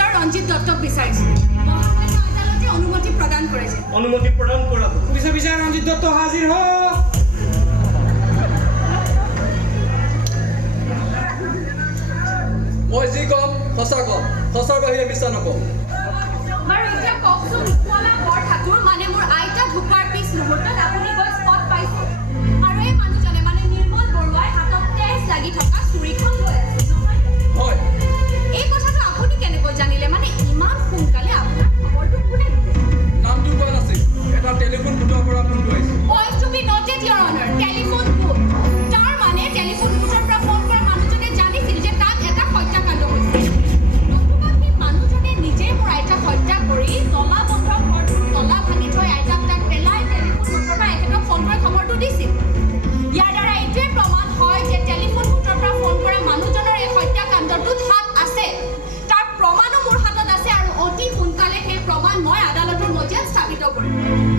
Officer Ranjit দত্তক বিচাৰিছে মহামান্য আদালতে অনুমতি প্ৰদান কৰিছে অনুমতি প্ৰদান কৰাব পুলিচ অফিচাৰ ৰঞ্জিত দত্ত হাজিৰ হওক মই যি কম সঁচা কম সঁচাৰ বাহিৰে মিছা নকওঁ বাৰু এতিয়া কওকচোন কলা বৰ ঠাকুৰ মানে মোৰ আইতা ঢুকোৱাৰ পিছ মুহূৰ্তত আপুনি গৈ স্পট পাইছে আৰু এই মানুহজনে মানে নিৰ্মল বৰুৱাই হাতত তেজ লাগি থকা চুৰিখন লৈ আছে নহয় হয় এই কথাটো আপুনি কেনেকৈ জানিলে মানে ইমান সোনকালে আপোনাৰ খবৰটো কোনে দিলে নামটো কোৱা নাছিল এটা টেলিফোন বুথৰ পৰা ফোনটো আহিছে Point to be noted, Your Honor. Telephone booth. তাৰ মানে টেলিফোন বুথৰ পৰা ফোন কৰা মানুহজনে জানিছিল যে তাত এটা হত্যাকাণ্ড হৈছে নতুবা সেই মানুহজনে নিজে মোৰ আইতাক হত্যা কৰি তলা বন্ধ ঘৰটোৰ তলা ভাঙি থৈ আইতাক তাত পেলাই টেলিফোন বুথৰ পৰা এখেতক ফোন কৰি খবৰটো দিছিল ইয়াৰ দ্বাৰা এইটোৱে প্ৰমাণ হয় যে টেলিফোন বুথৰ পৰা ফোন কৰা মানুহজনৰ এই হত্যাকাণ্ডটোত হাত আছে তাৰ প্ৰমাণো মোৰ হাতত আছে আৰু অতি সোনকালে সেই প্ৰমাণ মই আদালতৰ মজিয়াত স্থাপিত কৰিম